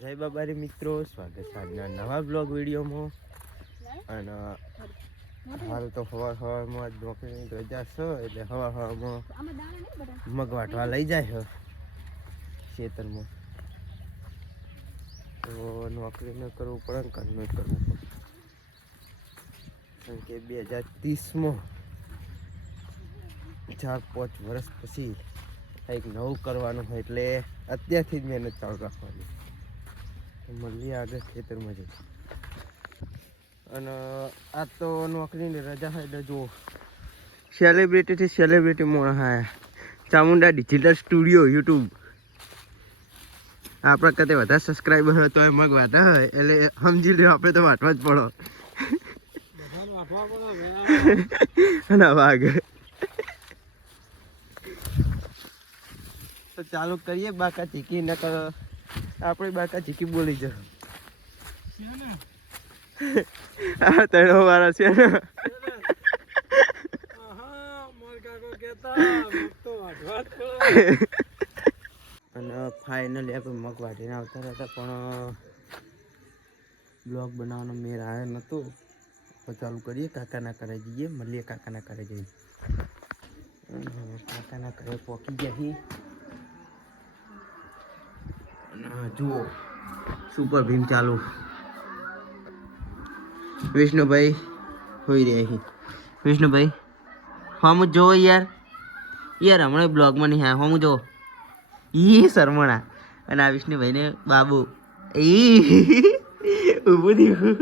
જય બાબારી મિત્રો, સ્વાગત છે આજના નવા બ્લોગ વિડીયોમાં. અને હાલ તો સવારમાં નોકરીની રજા છે, એટલે સવારમાં મગ વાટવા લઈ જાય છે ખેતરમાં. તો નોકરી ન કરવું પડે ને ઘરનું કરવું પડે, કારણ કે 2030માં 4-5 વર્ષ પછી કંઈક નવું કરવાનું હોય, એટલે અત્યારથી જ મહેનત ચાલુ રાખવાની. મળીએ આગળ ખેતરમાં જઈ. અને આ તો નોકરીની રજા હોય એટલે જુઓ, સેલિબ્રિટીથી સેલિબ્રિટી મોણા હા, ચામુંડા ડિજિટલ સ્ટુડિયો યુટ્યુબ. આપણા કਦੇ વધારે સબસ્ક્રાઈબર હોય તો એ મગ વાતા હોય, એટલે સમજી લ્યો આપણે તો વાટવા જ પડો. અને વાઘ તો ચાલુ કરીએ બાકા ચીકી, ન કર આપણે બાકા ચીકી બોલી જ આ તણો વાળા છે ને. અને ફાઇનલી આપણે મગ વાટીને આવતા હતા, પણ બ્લોગ બનાવવાનો મેર આવ્યો નહોતો. તો ચાલુ કરીએ, કાકાના ઘરે જઈએ, મળીએ કાકાના ઘરે જઈએ. કાકાના ઘરે પહોંચી ગયા. જુઓ સુપર ભીમ ચાલુ. વિષ્ણુભાઈ હોઈ રહ્યા. વિષ્ણુભાઈ હમ જો યાર હમણાં બ્લોગમાં નહીં. હા હમ જો ઈ શર્મણા. અને આ વિષ્ણુભાઈ ને બાબુ ઊભું થયું.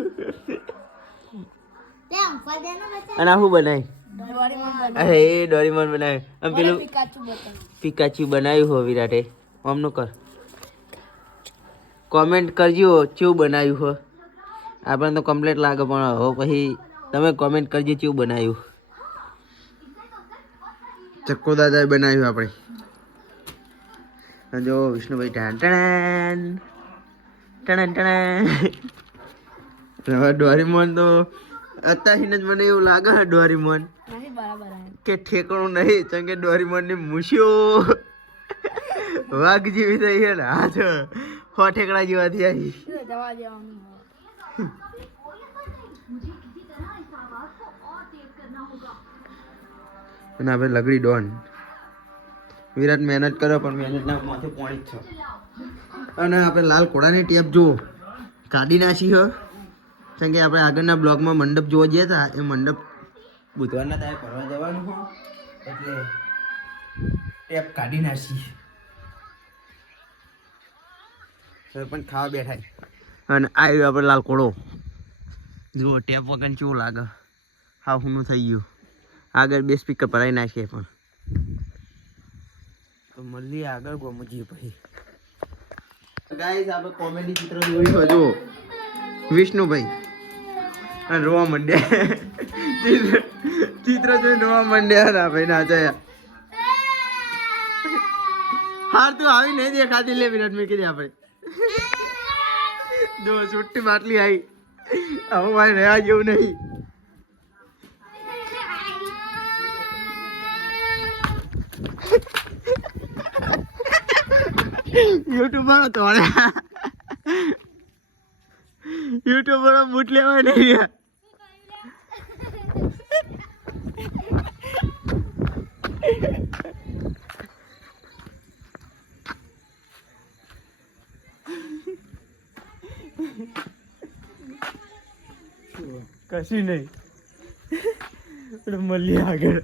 અને આ શું બનાય? અરે ડોરીમોન બનાવ્યું. આમ પેલું પિકાચુ બનાવ્યું હો વિરાટે. આમનું કર, કોમેન્ટ કરજો કેવું બનાવ્યું હો. આપણે તો કમ્પ્લીટ લાગે, પણ હવે પછી તમે કોમેન્ટ કરજો કેવું બનાવ્યું. ચક્કો દાદાએ બનાવ્યું આપણે. જો વિષ્ણુભાઈ ટાણ ટણ હવે ડોરીમોન તો અત્યારથી જ મને એવું લાગે છે ડોરીમોન કે ઠેકાણું નહીં. કેમ કે ડોરીમોન ની મૂછ્યો વાઘ જેવી થઈ છે ને, હાથ હો ઠેકડા જેવા થયા. અને આપણે લગડી ડોન. વિરાટ મહેનત કરો, પણ મહેનતના માથે પાણી જ છે. અને આપણે લાલ ઘોડાની ટેપ જુઓ કાઢી નાખી હો. કેમ કે આપણે આગળના બ્લોગમાં મંડપ જોવા ગયા હતા, એ મંડપ બુધવારના તારે ફરવા જવાનું હોય, એટલે ટેપ કાઢી નાખી. પણ ખાવા બેઠા. અને આવ્યું આપણે લાલ ઘોડો. જુઓ ટેપ વગર કેવું લાગે, હા હું થઈ ગયું. આગળ 2 સ્પીકર ભરાઈ નાખીએ. પણ તો મળીએ આગળ ગોમજી પછી. ગાઈસ આપણે કોમેડી ચિત્ર જોયું જુઓ. વિષ્ણુભાઈ અને રોવા મંડ્યા. ચિત્ર જોઈને રોવા મંડ્યા ના ભાઈ નાચાયા. હાર તું આવી નહીં દેખાતી. લે વિરાટ મેં કીધી આપણે જો છુટ્ટી માટલી આવી. હવે મારે રહ્યા જેવું નહીં. યુટ્યુબરો તો યુટ્યુબરો બૂટ લેવા નહીં ગયા. કશું નહીં. મળીએ આગળ.